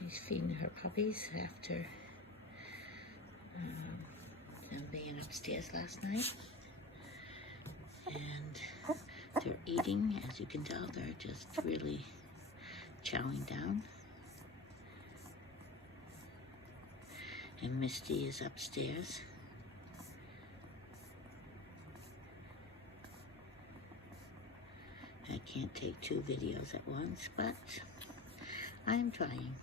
She's feeding her puppies after them being upstairs last night. And they're eating. As you can tell, they're just really chowing down. And Misty is upstairs. I can't take 2 videos at once, but I am trying.